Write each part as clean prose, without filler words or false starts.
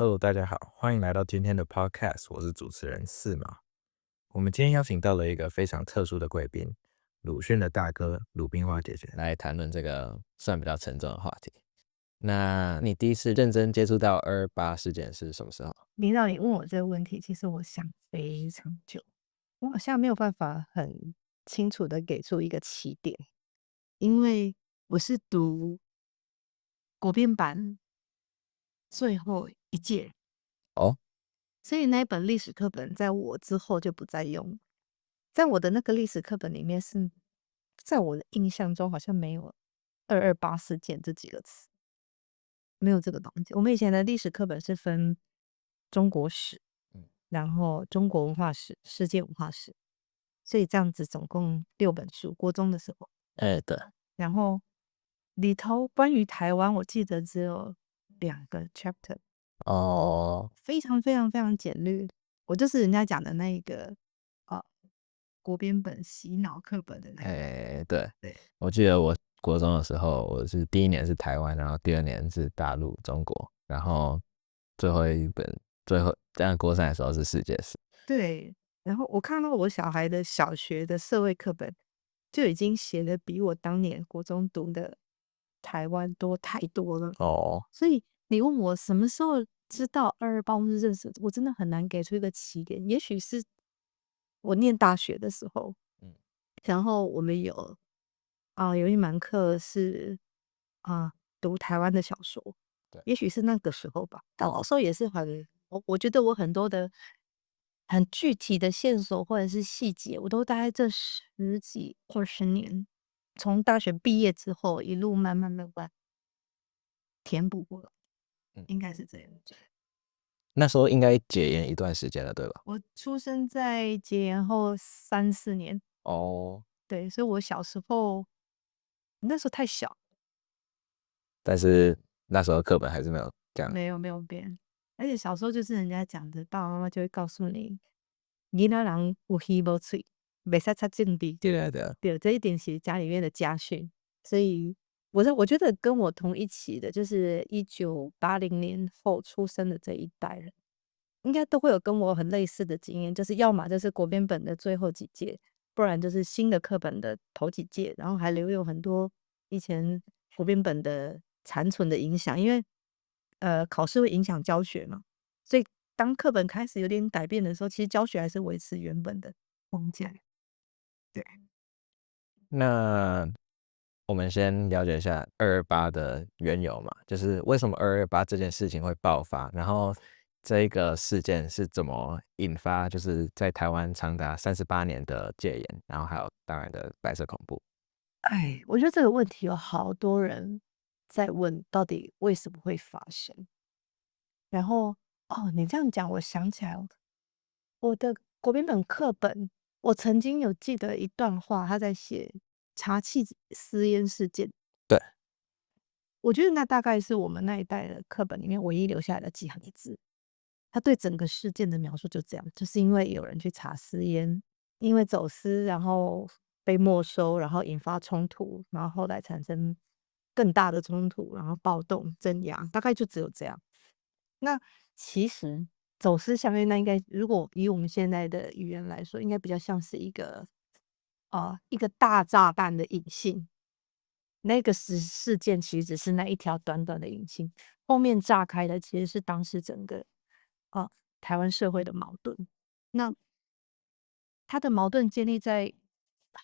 Hello，大家好，欢迎来到今天的 Podcast，我是主持人四毛。我们今天邀请到了一个非常特殊的贵宾，鲁迅的大哥鲁冰花姐姐。来谈论这个算比较沉重的话题。那你第一次认真接触到228事件是什么时候？领导，你问我这个问题，其实我想非常久，我好像没有办法很清楚的给出一个起点，因为我是读国编版最后一届，哦，所以那一本历史课本在我之后就不再用。在我的那个历史课本里面是，在我的印象中好像没有“228事件”这几个词，没有这个东西。我们以前的历史课本是分中国史，嗯，然后中国文化史、世界文化史，所以这样子总共6本书，国中的时候。对，然后里头关于台湾，我记得只有2个 chapter，哦，非常非常非常简略。我就是人家讲的那一个呃国编本洗脑课本的那个。对，对我记得我国中的时候，我是第一年是台湾，然后第二年是大陆中国，然后最后一本这样国三的时候是世界史。对，然后我看到我小孩的小学的社会课本就已经写的比我当年国中读的台湾多太多了。哦，所以你问我什么时候知道228或是认识，我真的很难给出一个起点。也许是我念大学的时候，嗯，然后我们有一门课是读台湾的小说，对，也许是那个时候吧。但老师也是我觉得我很多的很具体的线索或者是细节，我都大概这十几20年，从大学毕业之后一路慢慢填补过来，嗯，应该是这样。那时候应该解严一段时间了，对吧？我出生在解严后3、4年，哦，对，所以我小时候那时候太小，但是那时候课本还是没有这样。没有变。而且小时候就是人家讲的，爸爸妈妈就会告诉你，囡仔人有耳无喙，袂使插正字。对，对，这一点其实家里面的家训。所以我觉得跟我同一期的，就是1980年后出生的这一代人，应该都会有跟我很类似的经验，就是要么就是国编本的最后几届，不然就是新的课本的头几届，然后还留有很多以前国编本的残存的影响，因为考试会影响教学嘛，所以当课本开始有点改变的时候，其实教学还是维持原本的框架。对，那我们先了解一下228的缘由嘛，就是为什么228这件事情会爆发，然后这一个事件是怎么引发，就是在台湾长达38年的戒严，然后还有当然的白色恐怖。哎，我觉得这个问题有好多人在问，到底为什么会发生？然后你这样讲，我想起来了，我的国民本课本，我曾经有记得一段话，他在写查气私烟事件。对，我觉得那大概是我们那一代的课本里面唯一留下来的几行字。他对整个事件的描述就这样，就是因为有人去查私烟，因为走私，然后被没收，然后引发冲突，然后后来产生更大的冲突，然后暴动镇压，大概就只有这样。那其实走私相对那应该，如果以我们现在的语言来说，应该比较像是一个大炸弹的引信。那个事件其实只是那一条短短的引信，后面炸开的其实是当时整个啊台湾社会的矛盾。那它的矛盾建立在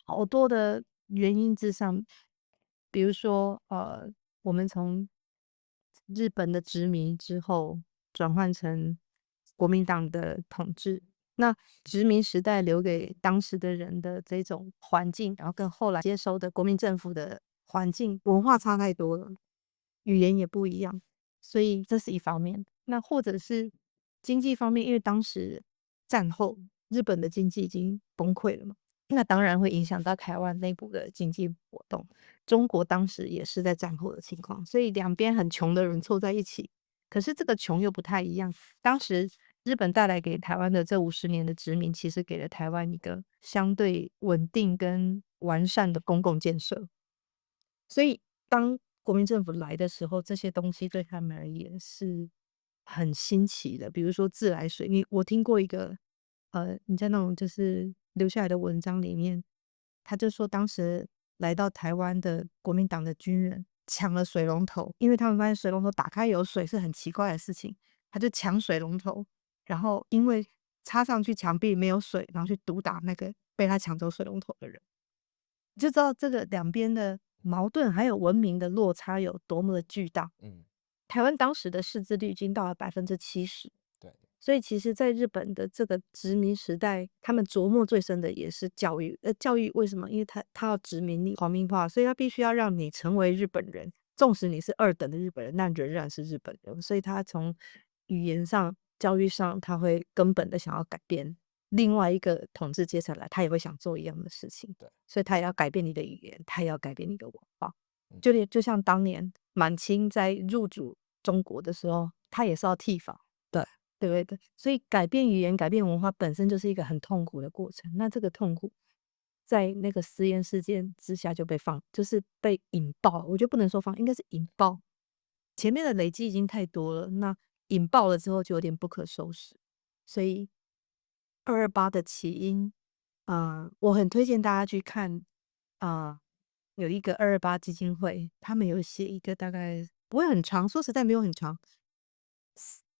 好多的原因之上，比如说我们从日本的殖民之后转换成国民党的统治，那殖民时代留给当时的人的这种环境，然后跟后来接收的国民政府的环境文化差太多了，语言也不一样，所以这是一方面。那或者是经济方面，因为当时战后日本的经济已经崩溃了嘛，那当然会影响到台湾内部的经济活动。中国当时也是在战后的情况，所以两边很穷的人凑在一起，可是这个穷又不太一样。当时日本带来给台湾的这50年的殖民，其实给了台湾一个相对稳定跟完善的公共建设。所以当国民政府来的时候，这些东西对他们而言是很新奇的，比如说自来水，我听过一个你在那种就是留下来的文章里面，他就说当时来到台湾的国民党的军人抢了水龙头，因为他们发现水龙头打开有水是很奇怪的事情，他就抢水龙头，然后因为插上去墙壁没有水，然后去毒打那个被他抢走水龙头的人，你就知道这个两边的矛盾还有文明的落差有多么的巨大。嗯，台湾当时的识字率已经到了70%，对，所以其实在日本的这个殖民时代，他们琢磨最深的也是教育。教育为什么？因为他要殖民你皇民化，所以他必须要让你成为日本人，纵使你是二等的日本人，那仍然是日本人。所以他从语言上、教育上，他会根本的想要改变。另外一个统治阶层来，他也会想做一样的事情，对，所以他也要改变你的语言，他也要改变你的文化。嗯就像当年满清在入主中国的时候，他也是要剃发，对，对不对？所以改变语言、改变文化本身就是一个很痛苦的过程。那这个痛苦，在那个实验事件之下就就是被引爆。我觉得不能说应该是引爆。前面的累积已经太多了，那引爆了之后就有点不可收拾。所以228的起因，我很推荐大家去看，有一个228基金会，他们有写一个大概不会很长，说实在没有很长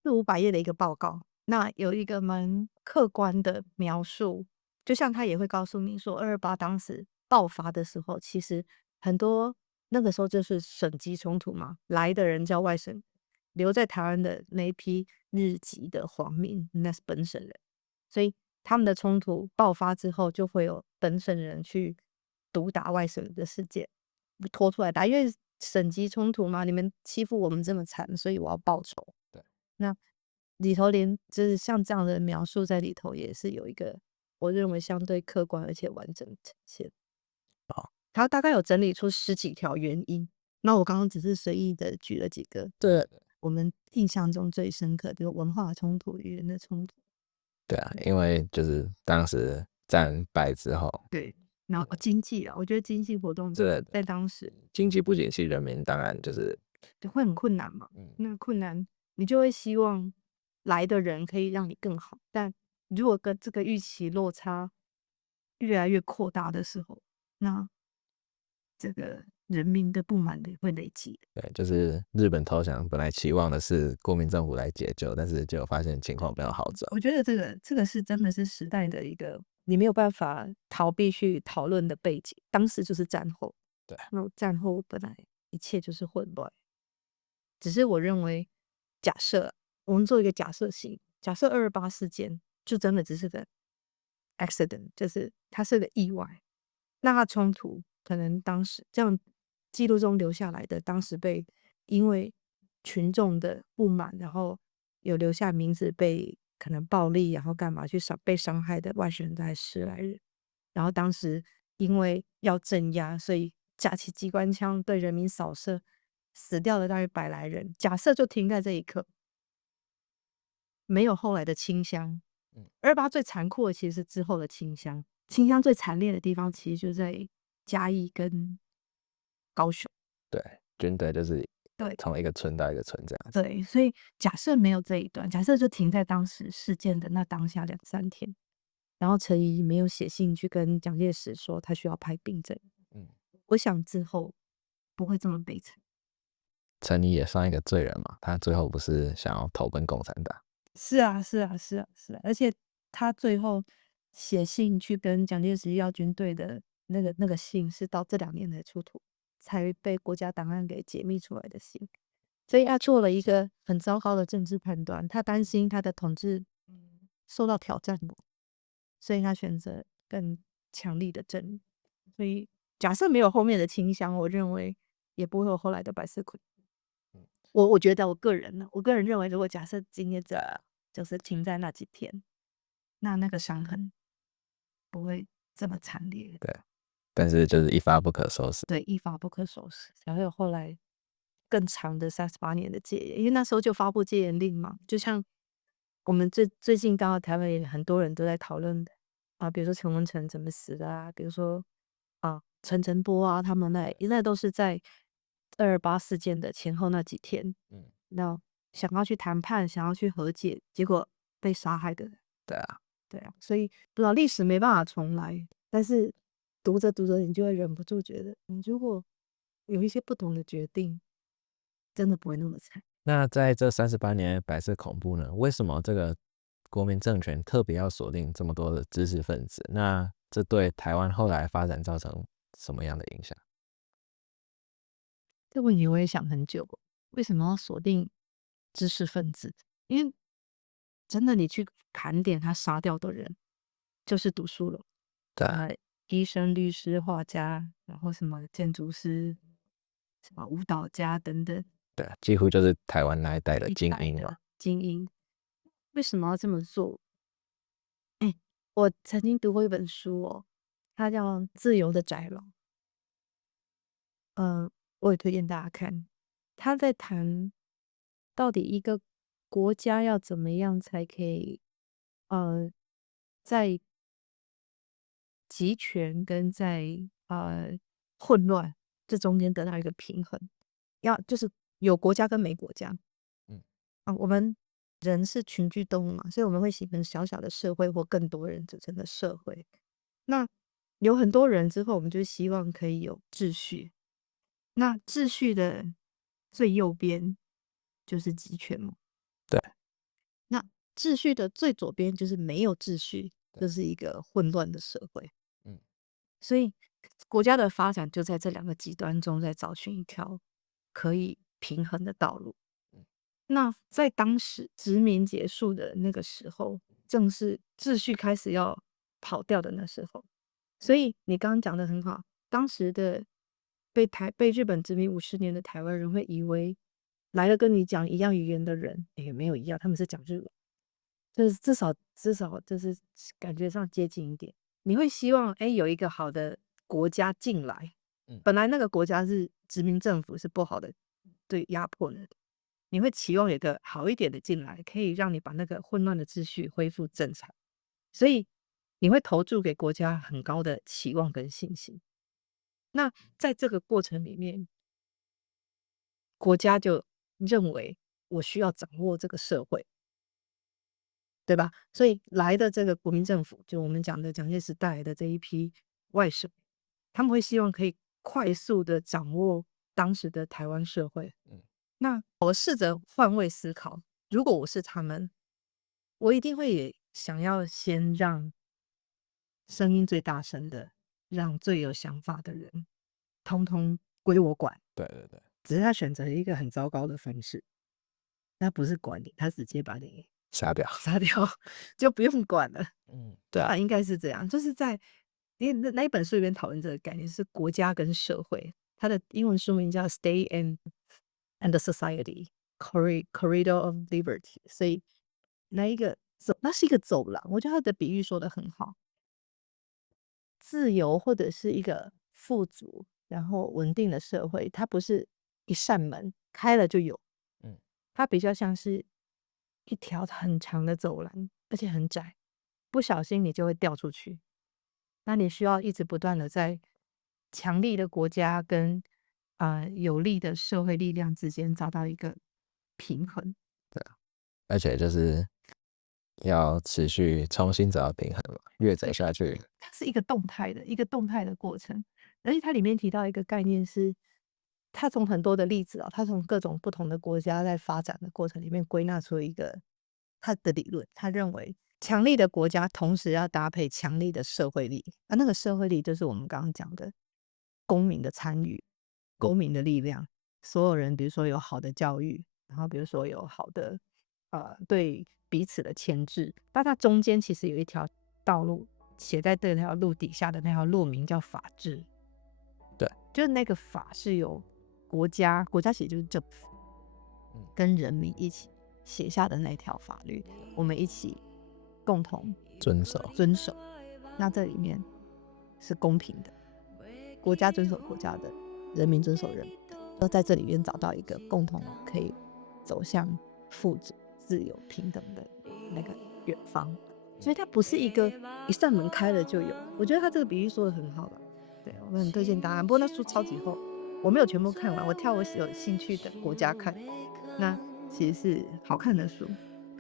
，400-500页的一个报告。那有一个蛮客观的描述，就像他也会告诉你说228当时爆发的时候，其实很多那个时候就是省级冲突嘛，来的人叫外省，留在台湾的那一批日籍的皇民，那是本省人。所以他们的冲突爆发之后，就会有本省人去毒打外省人的事件拖出来打，因为省级冲突嘛，你们欺负我们这么惨，所以我要报仇。对，那里头连就是像这样的描述在里头，也是有一个我认为相对客观而且完整的呈现。好，他大概有整理出10几条原因，那我刚刚只是随意的举了几个，对，我们印象中最深刻，比如文化冲突、语言的冲突。对啊，因为就是当时战败之后，对，然后经济啊，我觉得经济活动对在当时经济不景气，人民当然就是就会很困难嘛。嗯，那困难你就会希望来的人可以让你更好，但如果跟这个预期落差越来越扩大的时候，那这个人民的不满的会累积。对，就是日本投降，本来期望的是国民政府来解救，但是结果发现情况没有好转。我觉得这个是真的是时代的一个你没有办法逃避去讨论的背景。当时就是战后，对，那战后本来一切就是混乱。只是我认为，假设我们做一个假设性，假设228事件就真的只是个 accident，就是它是个意外，那它冲突可能当时这样记录中留下来的，当时因为群众的不满，然后有留下名字被可能暴力，然后干嘛被伤害的外省人大概10来人，然后当时因为要镇压，所以架起机关枪对人民扫射，死掉了大约100来人。假设就停在这一刻，没有后来的清乡。嗯228最残酷的其实是之后的清乡，清乡最惨烈的地方其实就在嘉义跟高雄。对，军队就是对从一个村到一个村这样子。对，所以假设没有这一段，假设就停在当时事件的那当下2-3天，然后陈仪没有写信去跟蒋介石说他需要派兵阵，嗯，我想之后不会这么悲惨。陈仪也算一个罪人嘛，他最后不是想要投奔共产党？是啊，是啊，是啊，是啊，而且他最后写信去跟蒋介石要军队的那个信，是到这2年才出土，才被国家档案给解密出来的信。所以他做了一个很糟糕的政治判断，他担心他的统治受到挑战了，所以他选择更强力的正义。所以假设没有后面的清乡，我认为也不会有后来的百事可。我觉得我个人呢，我个人认为，如果假设今天就是停在那几天，那个伤痕不会这么惨烈，对，但是就是一发不可收拾。对，一发不可收拾，才会有后来更长的38年的戒严，因为那时候就发布戒严令嘛，就像我们最近到台湾也很多人都在讨论的啊，比如说陈文成怎么死的啊，比如说陈澄波啊，他们那都是在228事件的前后那几天。嗯，那想要去谈判、想要去和解，结果被杀害的人。对啊，对啊，所以不知道历史没办法重来，但是读着读着，你就会忍不住觉得，如果有一些不同的决定，真的不会那么惨。那在这38年白色恐怖呢，为什么这个国民政权特别要锁定这么多的知识分子？那这对台湾后来发展造成什么样的影响？这问题我也想很久，为什么要锁定知识分子？因为真的你去盘点他杀掉的人，就是读书了。对啊，医生、律师、画家，然后什么建筑师、什么舞蹈家等等，对啊，几乎就是台湾那一代的一代精英嘛。的精英。为什么要这么做？我曾经读过一本书哦，它叫《自由的宅廊》。我也推荐大家看。他在谈到底一个国家要怎么样才可以，在集权跟在混乱这中间得到一个平衡。就是有国家跟没国家。嗯我们人是群居动物嘛，所以我们会形成小小的社会或更多人组成的社会。那有很多人之后，我们就希望可以有秩序。那秩序的最右边就是集权嘛。对，那秩序的最左边就是没有秩序，就是一个混乱的社会。嗯所以国家的发展就在这两个极端中，在找寻一条可以平衡的道路。那在当时殖民结束的那个时候，正是秩序开始要跑掉的那时候。所以你刚刚讲的很好，当时的被日本殖民50年的台湾人会以为来了跟你讲一样语言的人也没有一样，他们是讲日文，就是至少就是感觉上接近一点。你会希望有一个好的国家进来，本来那个国家是殖民政府是不好的，对压迫人的，你会期望有一个好一点的进来，可以让你把那个混乱的秩序恢复正常，所以你会投注给国家很高的期望跟信心。那在这个过程里面，国家就认为我需要掌握这个社会，对吧？所以来的这个国民政府，就我们讲的蒋介石带来的这一批外省，他们会希望可以快速的掌握当时的台湾社会。那我试着换位思考，如果我是他们，我一定会也想要先让声音最大声的，让最有想法的人，通通归我管。对对对，只是他选择了一个很糟糕的方式，他不是管你，他直接把你杀掉。杀掉，就不用管了。对啊，应该是这样，就是在那一本书里面讨论这个概念是国家跟社会，它的英文书名叫《State and the Society Corridor of Liberty》，所以那是一个走廊，我觉得他的比喻说的很好。自由或者是一个富足然后稳定的社会，它不是一扇门开了就有，它比较像是一条很长的走廊，而且很窄，不小心你就会掉出去。那你需要一直不断的在强力的国家跟有力的社会力量之间找到一个平衡。而且就是要持续重新找到平衡嘛，越走下去，它是一个动态的过程，而且它里面提到一个概念是，它从很多的例子它从各种不同的国家在发展的过程里面归纳出一个他的理论。他认为强力的国家同时要搭配强力的社会力，那个社会力就是我们刚刚讲的公民的参与、公民的力量，所有人比如说有好的教育，然后比如说有好的对彼此的牵制，但它中间其实有一条道路，写在这条路底下的那条路名叫法治。对，就是那个法是由国家写就是政府，跟人民一起写下的那条法律，我们一起共同遵守。那这里面是公平的，国家遵守国家的，人民遵守人民的，都在这里面找到一个共同可以走向富足、自由、平等的那个远方。所以它不是一个一扇门开了就有。我觉得他这个比喻说的很好了，对，我们很推荐大家。不过那书超级厚，我没有全部看完，我挑我有兴趣的国家看。那其实是好看的书。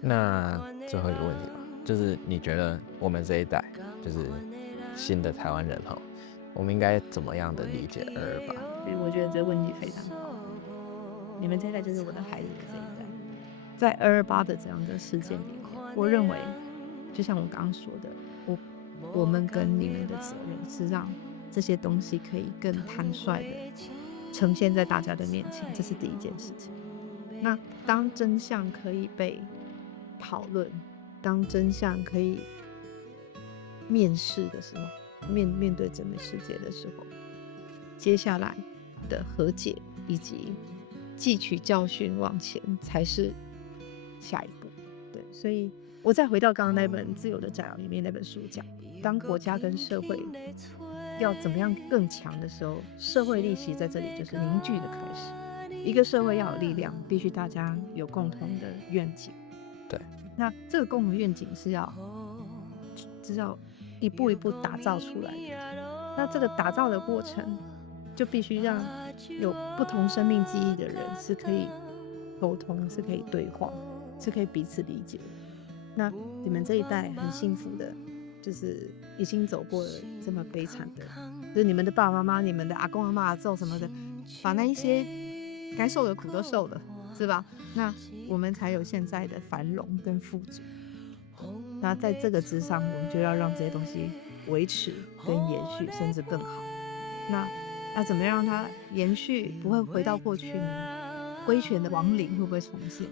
那最后一个问题吧，就是你觉得我们这一代，就是新的台湾人哈，我们应该怎么样的理解228？所以我觉得这个问题非常好。你们这一代就是我的孩子的这一代，在228的这样的事件里面，我认为就像我刚刚说的，我们跟你们的责任是让这些东西可以更坦率的呈现在大家的面前，这是第一件事情。那当真相可以被讨论，当真相可以面试的时候，面对整个世界的时候，接下来的和解以及汲取教训往前才是下一步。对，所以我再回到刚刚那本《自由的战狼》里面那本书讲，当国家跟社会要怎么样更强的时候，社会力其实在这里就是凝聚的开始。一个社会要有力量，必须大家有共同的愿景。对，那这个共同愿景是要一步一步打造出来的。那这个打造的过程，就必须让有不同生命记忆的人是可以沟通，是可以对话，是可以彼此理解的。那你们这一代很幸福的，就是已经走过了这么悲惨的，就是你们的爸爸妈妈、你们的阿公阿嬷、阿祖什么的，把那一些该受的苦都受了，是吧？那我们才有现在的繁荣跟富足。那在这个之上，我们就要让这些东西维持跟延续，甚至更好。那要怎么样让它延续，不会回到过去呢？威权的亡灵会不会重现？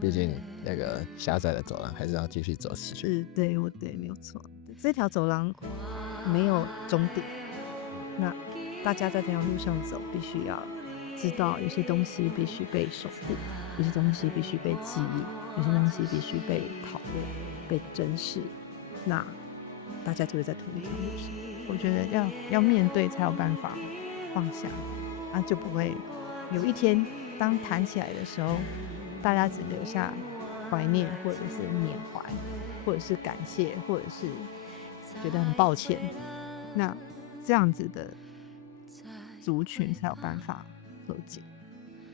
毕竟那个狭窄的走廊还是要继续走下去。对，没有错。这条走廊没有终点，那大家在这条路上走，必须要知道有些东西必须被守护，有些东西必须被记忆，有些东西必须被讨论、被珍视。那大家就会在同一条路上。我觉得要面对才有办法放下，就不会有一天当谈起来的时候，大家只留下怀念，或者是缅怀，或者是感谢，或者是觉得很抱歉。那这样子的族群才有办法和解。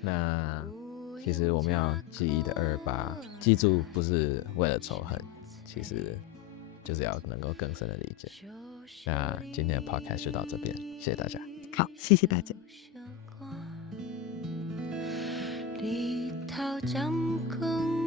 那其实我们要记忆的228，记住不是为了仇恨，其实就是要能够更深的理解。那今天的 podcast 就到这边，谢谢大家。好，谢谢大家。日头占光